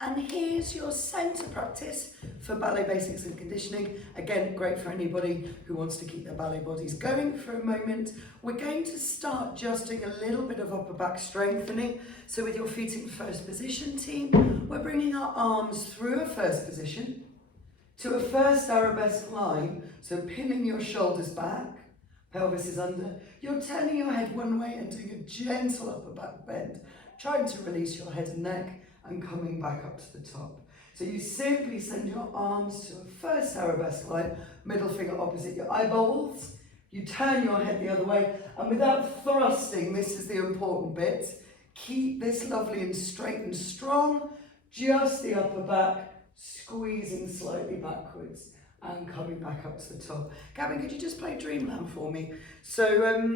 And here's your centre practice for ballet basics and conditioning. Again, great for anybody who wants to keep their ballet bodies going for a moment. We're going to start just doing a little bit of upper back strengthening. So with your feet in first position, team, we're bringing our arms through a first position to a first arabesque line. So pinning your shoulders back, pelvis is under. You're turning your head one way and doing a gentle upper back bend, trying to release your head and neck, and coming back up to the top. So you simply send your arms to a first arabesque line, middle finger opposite your eyeballs. You turn your head the other way, and without thrusting, this is the important bit, keep this lovely and straight and strong, just the upper back, squeezing slightly backwards and coming back up to the top. Gavin, could you just play Dreamland for me? So,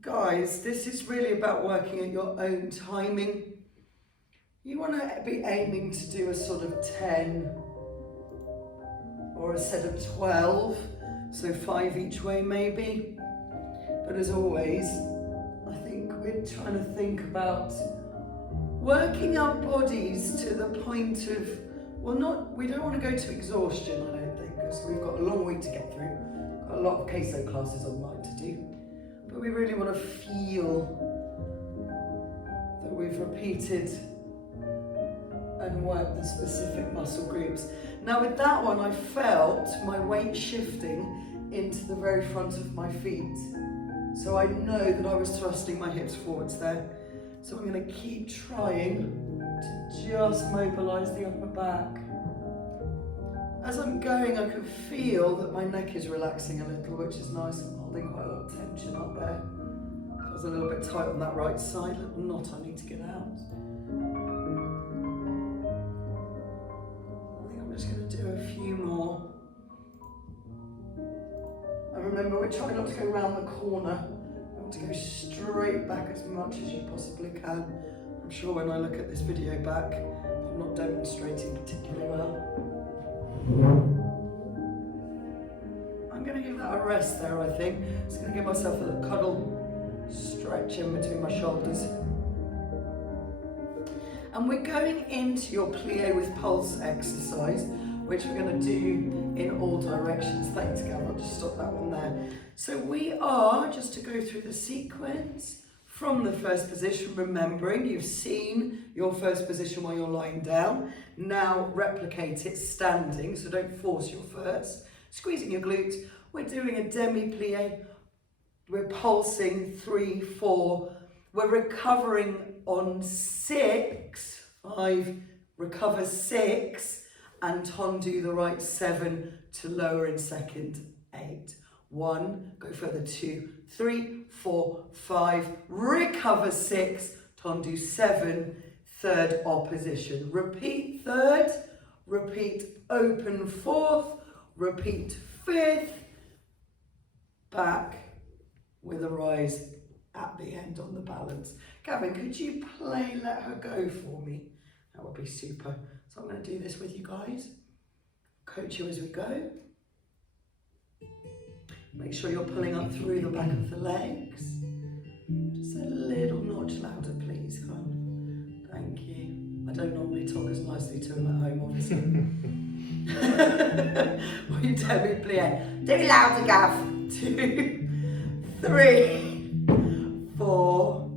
guys, this is really about working at your own timing. You want to be aiming to do a sort of 10 or a set of 12, so 5 each way maybe. But as always, I think we're trying to think about working our bodies to the point of, well, we don't want to go to exhaustion, I don't think, because we've got a long week to get through. Got a lot of KaSo classes online to do. But we really want to feel that we've repeated and work the specific muscle groups. Now with that one, I felt my weight shifting into the very front of my feet. So I know that I was thrusting my hips forwards there. So I'm going to keep trying to just mobilise the upper back. As I'm going, I can feel that my neck is relaxing a little, which is nice. I'm holding quite a lot of tension up there. Feels a little bit tight on that right side, little knot I need to get out. I'm just going to do a few more. And remember, we're trying not to go around the corner. I want to go straight back as much as you possibly can. I'm sure when I look at this video back, I'm not demonstrating particularly well. I'm going to give that a rest there, I think. Just going to give myself a little cuddle, stretch in between my shoulders. And we're going into your plie with pulse exercise, which we're going to do in all directions. Thanks, Gav, I'll just stop that one there. So we are, just to go through the sequence, from the first position, remembering you've seen your first position while you're lying down. Now replicate it standing, so don't force your first. Squeezing your glutes. We're doing a demi-plie. We're pulsing 3, 4. We're recovering on 6, 5, recover 6, and tendu the right 7 to lower in second, 8. 1, go further, 2, 3, 4, 5, recover 6, tendu 7, third opposition. Repeat third, repeat open 4th, repeat 5th, back with a rise at the end on the balance. Gavin, could you play Let Her Go for me? That would be super. So I'm going to do this with you guys. Coach you as we go. Make sure you're pulling up through the back of the legs. Just a little notch louder, please, hon. Thank you. I don't normally talk as nicely to him at home, obviously. Will you tell me, plie? Do it louder, Gav. 2, 3, 4,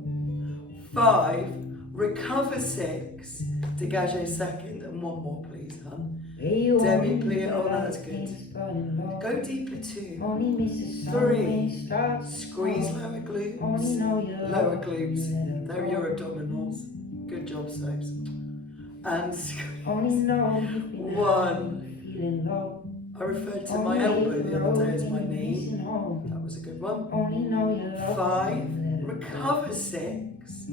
5, recover 6, dégage second, and one more, please, hon. Demi-plie, oh, that's good. Go deeper, 2, 3, squeeze lower glutes, lower glutes. They're your abdominals. Good job, Soaps. And squeeze. 1. I referred to my elbow the other day as my knee. That was a good one. 5, recover 6.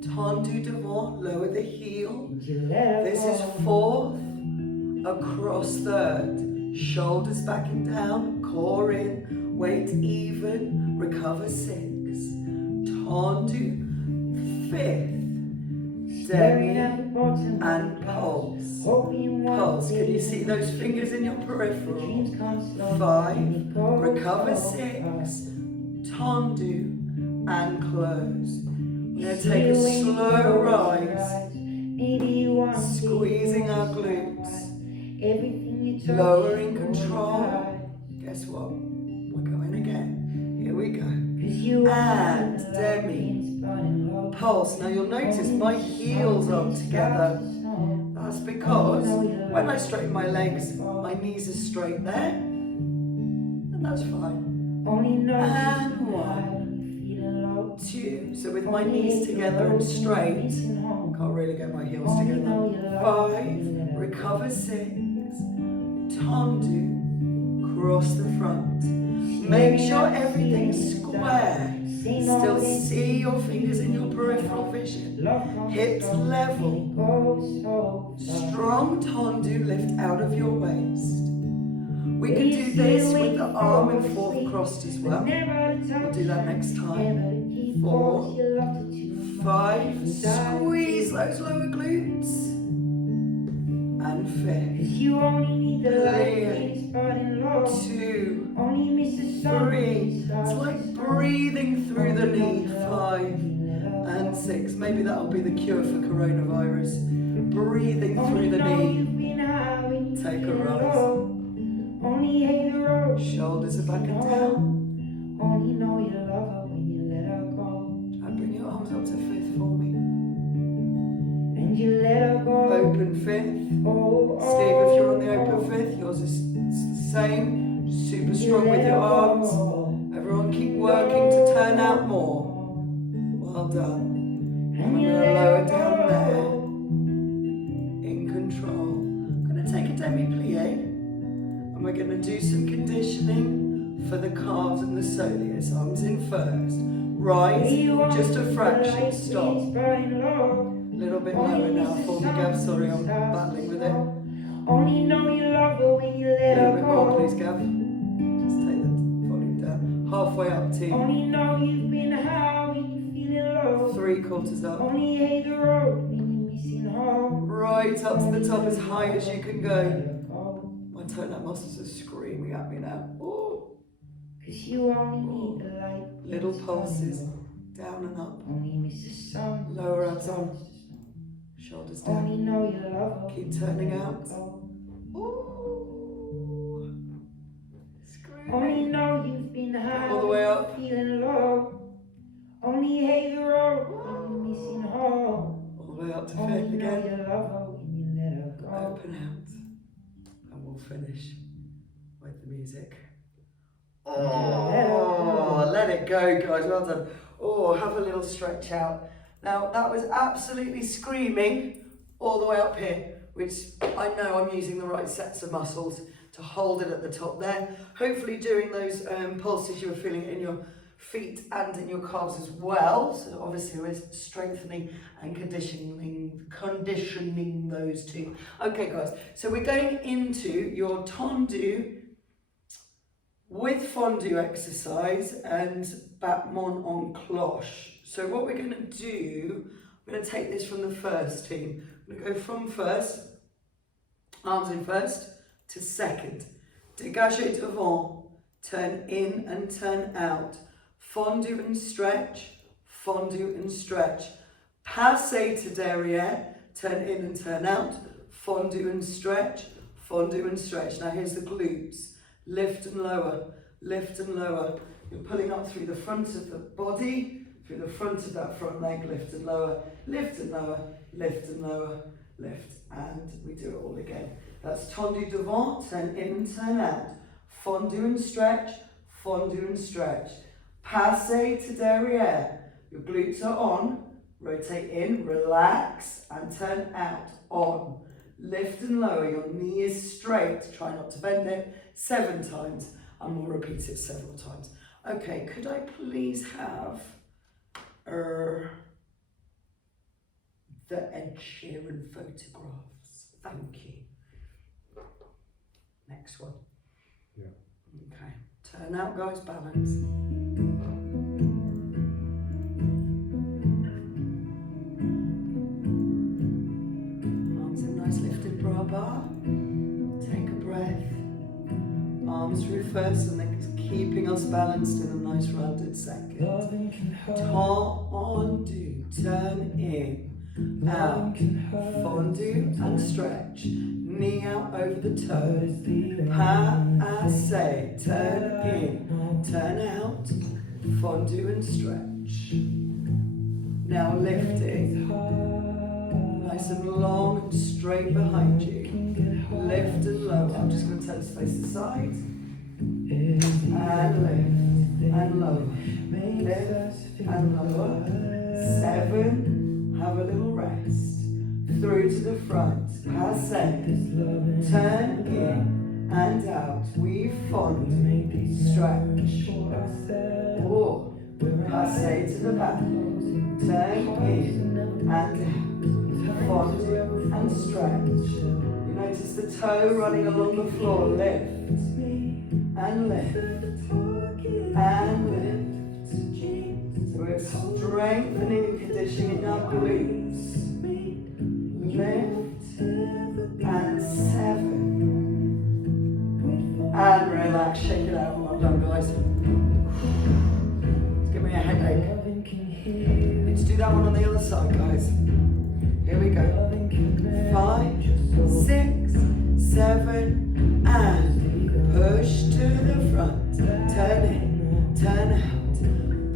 Tendu devant, lower the heel. This is 4th, across 3rd. Shoulders back and down, core in, weight even, recover 6. Tendu, 5th. Demi and pulse. Pulse. Can you see those fingers in your peripheral? 5. Recover 6. Tendu and close. We're going to take a slow rise Squeezing our glutes. Lowering control. Guess what? We're going again. Here we go. And demi. Pulse. Now you'll notice my heels are together. That's because when I straighten my legs, my knees are straight there. And that's fine. And 1, 2. So with my knees together and straight, can't really get my heels together. 5, recover 6, tendu, cross the front. Make sure everything's square. Still see your fingers in your peripheral vision. Hips level. Strong tendu, lift out of your waist. We can do this with the arm in 4th crossed as well. We'll do that next time. 4, 5, squeeze those lower glutes. And 5th. 3, 2, 3. It's like breathing through the knee. 5 and 6. Maybe that'll be the cure for coronavirus. Breathing through the knee. Take a rise. Shoulders are back and down. Try and bring your arms up to 5th for me. Open 5th. Steve, if you're on the open 5th, yours is the same. Super strong with your arms. Everyone keep working to turn out more. Well done. And I'm going to lower down there. In control. I'm going to take a demi-plie. And we're going to do some conditioning for the calves and the soleus. Arms in first. Rise, just a fraction, stop. A little bit lower now for me, Gav. Sorry, I'm battling with it. A little bit more, please, Gav. Just take the volume down. Halfway up, team. 3/4 up. Right up to the top, as high as you can go. My toe-nap muscles are screaming at me now. Oh. Little pulses, down and up. Lower our tongue. Shoulders down. Keep turning out. Ooh. Screaming. All the way up. All the way up to 5th again. Open out. And we'll finish with the music. Oh, let it go, guys. Well done. Oh, have a little stretch out. Now, that was absolutely screaming all the way up here, which I know I'm using the right sets of muscles to hold it at the top there. Hopefully doing those pulses, you were feeling it in your feet and in your calves as well. So obviously we're strengthening and conditioning those two. Okay, guys, so we're going into your tendu with fondue exercise and battement en cloche. So what we're going to do, we're going to take this from the first team. We're going to go from first, arms in first, to second. Dégagez devant, turn in and turn out. Fondue and stretch, fondue and stretch. Passez to derrière, turn in and turn out. Fondue and stretch, fondue and stretch. Now here's the glutes. Lift and lower, lift and lower. You're pulling up through the front of the body, through the front of that front leg, lift and lower, lift and lower, lift and lower, lift, and we do it all again. That's tendu devant, turn in and turn out. Fondue and stretch, fondue and stretch. Passez to derrière. Your glutes are on, rotate in, relax, and turn out, on. Lift and lower, your knee is straight, try not to bend it, 7 times, and we'll repeat it several times. Okay, could I please have the Ed Sheeran photographs? Thank you. Next one. Yeah. Okay, turn out, guys, balance. Bar. Take a breath. Arms through first and then keeping us balanced in a nice rounded second. Tendu, turn in. out, fondue and stretch, knee out over the toe, passe, turn in, turn out, fondue and stretch. Now lifting, nice and long and straight behind you, lift and lower. I'm just going to tell us to face the side, and lift and lower, lift and lower, 7, have a little rest, through to the front, passe, turn in and out, we fondue, stretch, 4, passe to the back, turn in and out, fondue and stretch, you notice the toe running along the floor, lift and lift and lift. So we're strengthening and conditioning our glutes. Lift and 7 and relax, shake it out. Well done, guys. It's giving me a headache. Let's do that one on the other side, guys. Here we go. 5, 6, 7 and push to the front. Turn in, turn out.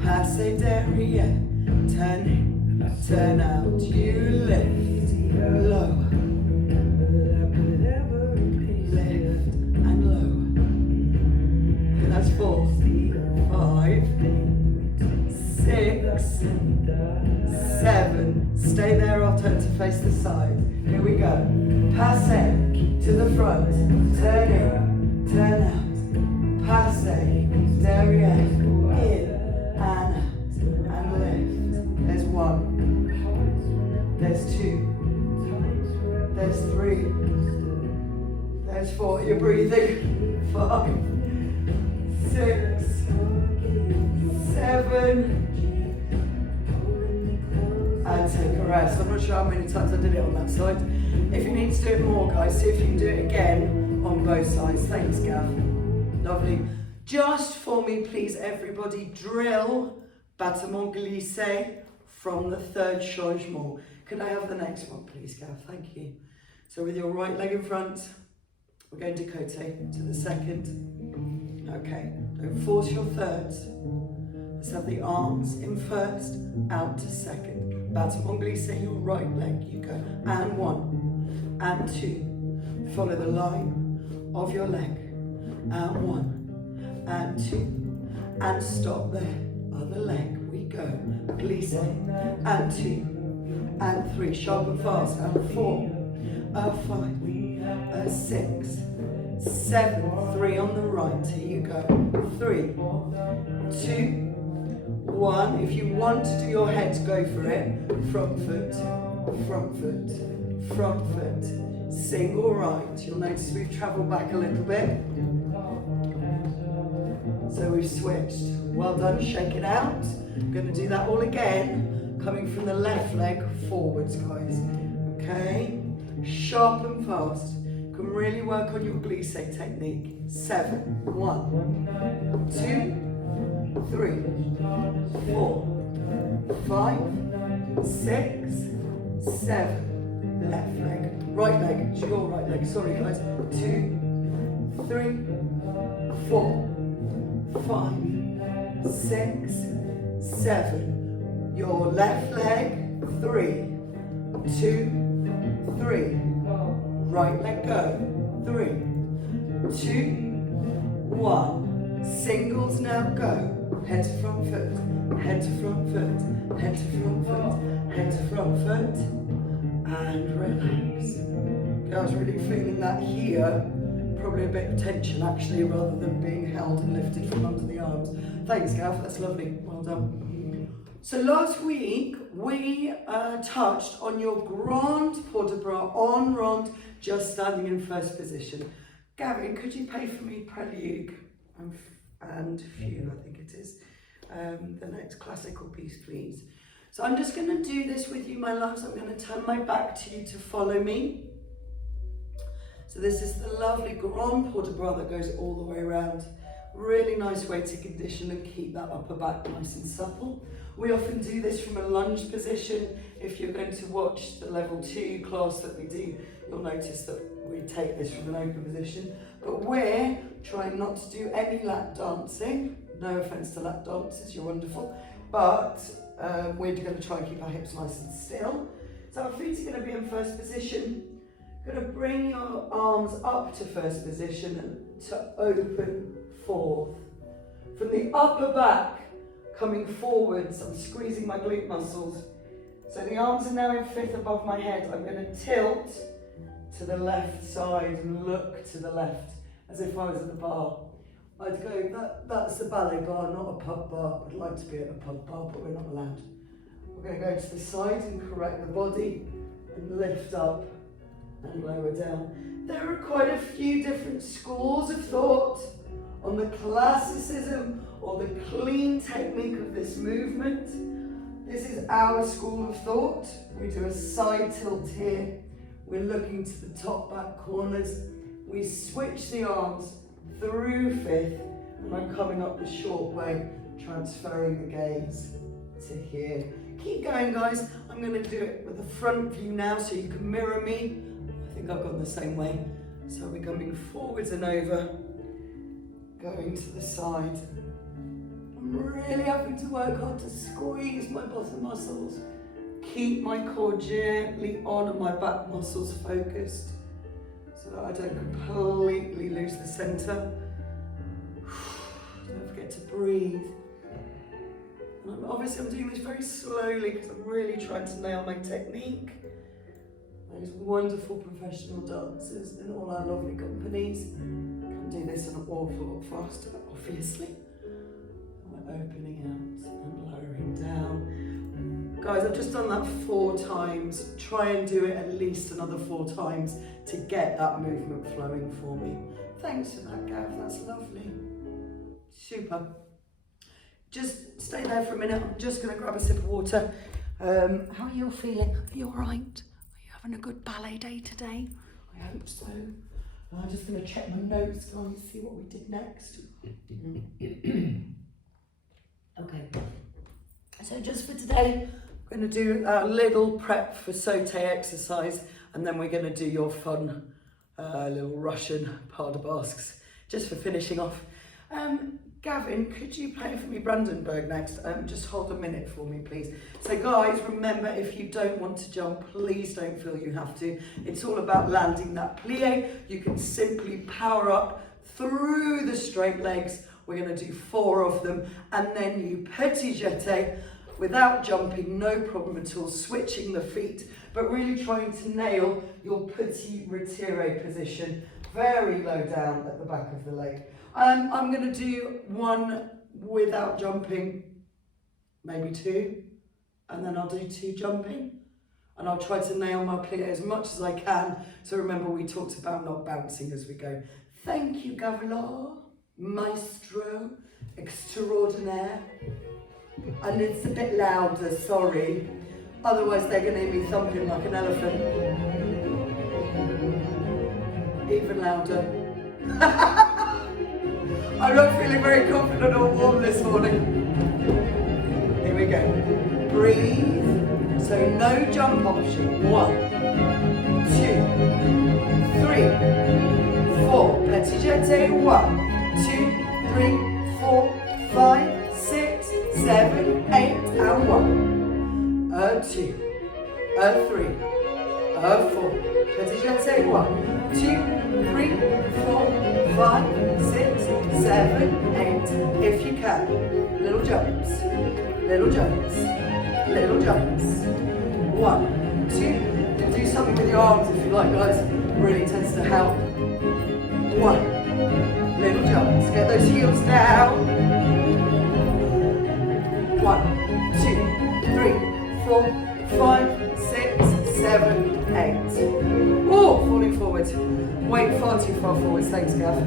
Passe derrière. Turn in, turn out. You lift, lower. Lift and lower. Okay, that's 4, 5, 6, 7. Stay there, I'll turn to face the side. Here we go. Passe to the front. Turn in, turn out. Passe, derrière, in and out. And lift. There's 1. There's 2. There's 3. There's 4. You're breathing. 5, 6, 7. And take a rest. I'm not sure how many times I did it on that side. If you need to do it more, guys, see if you can do it again on both sides. Thanks, Gav. Lovely. Just for me, please, everybody, drill battement glissé from the 3rd changement. Could I have the next one, please, Gav? Thank you. So with your right leg in front, we're going to côté to the 2nd. Okay, don't force your 3rds. Let's have the arms in 1st, out to 2nd. Battement glissé, your right leg, you go. And 1, and 2. Follow the line of your leg. And 1, and 2. And stop there. Other leg, we go. Glissé. And 2, and 3. Sharp and fast. And 4, 5, 6, 7. 3 on the right. Here you go. 3, 2, 1. If you want to do your head, go for it. Front foot, front foot, front foot. Single right. You'll notice we've travelled back a little bit. So we've switched. Well done, shake it out. I'm going to do that all again. Coming from the left leg forwards, guys. Okay? Sharp and fast. Can really work on your glissé technique. 7, 1, 2, 3, 4, 5, 6, 7. Left leg. Right leg. It's your right leg. Sorry, guys. 2, 3, 4, 5, 6, 7. Your left leg. 3, 2, 3. Right leg go. 3, 2, 1. Singles now go. Head to front foot, head to front foot, head to front foot, head to front foot, and relax. Okay, I was really feeling that here. Probably a bit of tension actually, rather than being held and lifted from under the arms. Thanks, Gav, that's lovely. Well done. So last week we touched on your grand port de bras en rond, just standing in 1st position. Gavin, could you play for me Prelude and Fugue, I think it is, the next classical piece, please. So I'm just going to do this with you, my loves. I'm going to turn my back to you to follow me. So this is the lovely grand port de bras that goes all the way around. Really nice way to condition and keep that upper back nice and supple. We often do this from a lunge position. If you're going to watch the level 2 class that we do, you'll notice that we take this from an open position. But we're trying not to do any lap dancing. No offense to lap dancers, you're wonderful. But we're going to try and keep our hips nice and still. So our feet are going to be in first position. Going to bring your arms up to first position and to open fourth. From the upper back, coming forwards, I'm squeezing my glute muscles. So the arms are now in fifth above my head. I'm going to tilt to the left side and look to the left as if I was at the bar. I'd go, that's the ballet bar, not a pub bar. I'd like to be at a pub bar, but we're not allowed. We're going to go to the side and correct the body and lift up and lower down. There are quite a few different schools of thought on the classicism or the clean technique of this movement. This is our school of thought. We do a side tilt here. We're looking to the top back corners. We switch the arms through fifth, and I'm coming up the short way, transferring the gaze to here. Keep going, guys. I'm going to do it with the front view now so you can mirror me. I think I've gone the same way. So we're coming forwards and over, going to the side. I'm really having to work hard to squeeze my bottom muscles, keep my core gently on and my back muscles focused so that I don't completely lose the center. Don't forget to breathe. And obviously I'm doing this very slowly because I'm really trying to nail my technique. Those wonderful professional dancers in all our lovely companies can do this an awful lot faster, obviously. And we're opening out and lowering down. Guys, I've just done that 4 times. Try and do it at least another 4 times to get that movement flowing for me. Thanks for that, Gav, that's lovely. Super. Just stay there for a minute. I'm just going to grab a sip of water. How are you feeling? Are you all right? Are you having a good ballet day today? I hope so. I'm just going to check my notes, guys, see what we did next. Okay. So just for today, we're going to do a little prep for sauté exercise, and then we're going to do your fun little Russian pas de basques, just for finishing off. Gavin, could you play for me Brandenburg next? Just hold a minute for me, please. So guys, remember, if you don't want to jump, please don't feel you have to. It's all about landing that plie. You can simply power up through the straight legs. We're going to do 4 of them, and then you petit jeté without jumping, no problem at all, switching the feet, but really trying to nail your petit retiré position, very low down at the back of the leg. I'm going to do 1 without jumping, maybe 2, and then I'll do 2 jumping, and I'll try to nail my plie as much as I can. So remember, we talked about not bouncing as we go. Thank you, Gavlar, maestro extraordinaire. And it's a bit louder, sorry. Otherwise they're going to hear me thumping like an elephant. Even louder. I'm not feeling very confident or warm this morning. Here we go. Breathe. So no jump option. 1, 2, 3, 4. Petit jeté. 1, 2, 3, 4, 5, 6, 7, 8, and 1. 2, 3, 4. Petit jeté. 1, 2, 3, 4, 5, 6, 7, 8. If you can, little jumps, little jumps, little jumps. 1, 2. Do something with your arms if you like, guys. Really tends to help. 1. Little jumps. Get those heels down. 1, 2, 3, 4, 5, 6, 7, 8. Oh, falling forward. Wait far too far forwards. Thanks, Gav.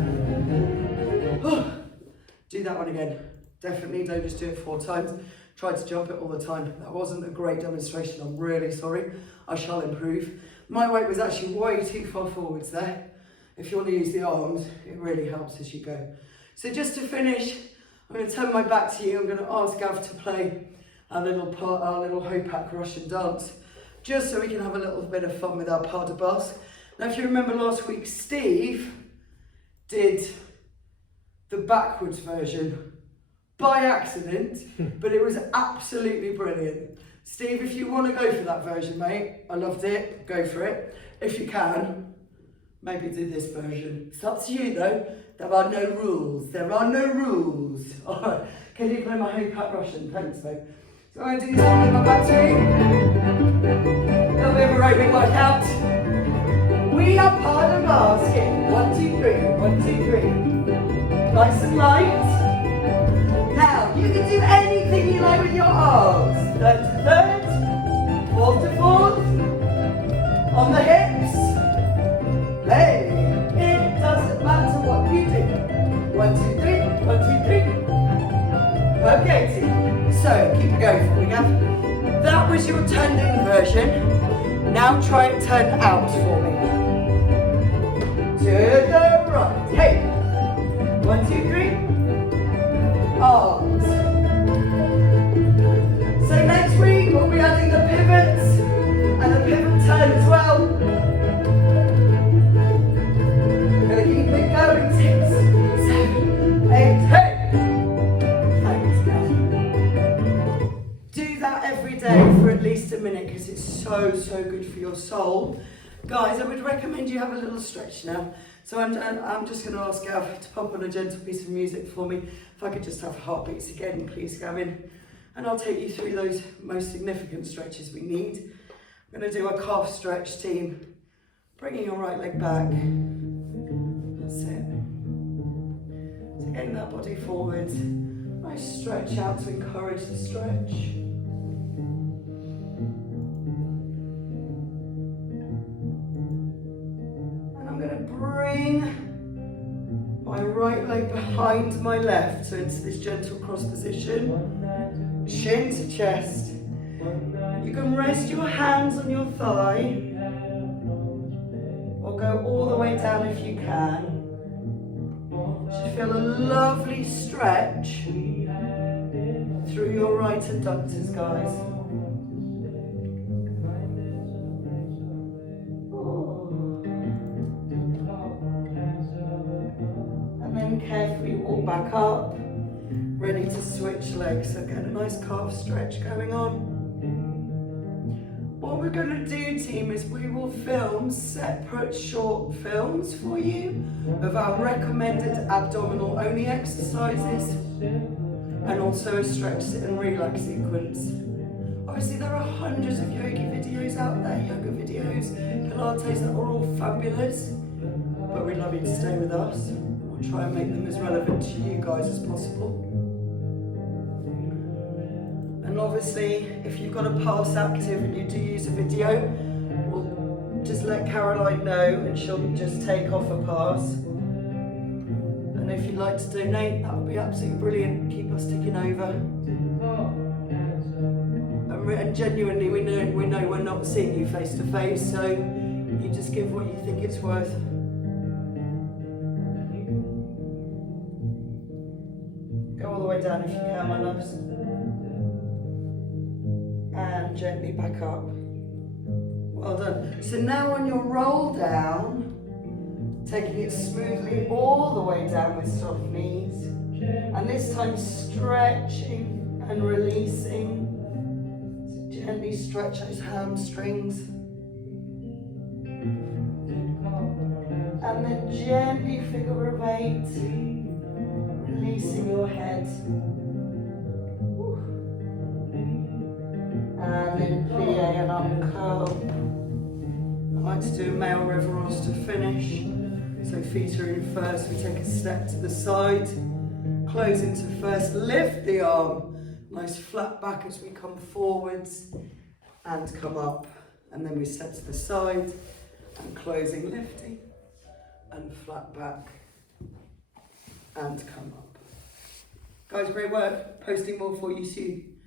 Do that one again. Definitely don't just do it 4 times. Try to jump it all the time. That wasn't a great demonstration. I'm really sorry. I shall improve. My weight was actually way too far forwards there. If you want to use the arms, it really helps as you go. So just to finish, I'm going to turn my back to you. I'm going to ask Gav to play our little Hopak Russian dance, just so we can have a little bit of fun with our pas de basque. Now, if you remember last week, Steve did the backwards version by accident, but it was absolutely brilliant. Steve, if you want to go for that version, mate, I loved it, go for it. If you can, maybe do this version. It's up to you though. There are no rules. There are no rules. All right. Can you play my Hopak Russian? Thanks, babe. So I'm going to do this one with my back to you. A little bit of a aerobic workout. We are pas de basque. 1, 2, 3. 1, 2, 3. Nice and light. Now, you can do anything you like with your arms. Third to third. Fourth to fourth. On the hips. Hey, it doesn't matter what you do. 1, 2, 3. 1, 2, 3. Okay, team. So, keep it going for me, Gav. That was your turned in version. Now try it turned out for me. To the right. Hey. 1, 2, 3. Arms. So next week we'll be adding the pivots and the pivot turn as well. We're going to keep it going. 6, 7, 8, hey. Thanks, Gav. Do that every day for at least a minute because it's so good for your soul. Guys, I would recommend you have a little stretch now. So I'm just going to ask Gav to pop on a gentle piece of music for me. If I could just have heartbeats again, please, Gavin. And I'll take you through those most significant stretches we need. I'm going to do a calf stretch, team. Bringing your right leg back. That's it. So getting that body forward. Nice stretch out to encourage the stretch. Bring my right leg behind my left, so into this gentle cross position, chin to chest. You can rest your hands on your thigh, or go all the way down if you can. You should feel a lovely stretch through your right adductors, guys. Carefully walk back up, ready to switch legs. So get a nice calf stretch going on. What we're going to do, team, is we will film separate short films for you of our recommended abdominal only exercises and also a stretch, sit and relax sequence. Obviously there are hundreds of yogi videos out there, yoga videos, Pilates that are all fabulous, but we'd love you to stay with us. We'll try and make them as relevant to you guys as possible. And obviously, if you've got a pass active and you do use a video, we'll just let Caroline know and she'll just take off a pass. And if you'd like to donate, that would be absolutely brilliant. Keep us ticking over. And genuinely, we know we're not seeing you face to face, so you just give what you think it's worth. All the way down if you can, my loves. And gently back up. Well done. So now on your roll down, taking it smoothly all the way down with soft knees. And this time stretching and releasing. So gently stretch those hamstrings. And then gently figure of 8. Releasing your head. And then plie and uncurl. I like to do a male reverence to finish. So feet are in first, we take a step to the side. Close into first, lift the arm. Nice flat back as we come forwards and come up. And then we step to the side and closing, lifting and flat back and come up. Guys, great work. Posting more for you soon.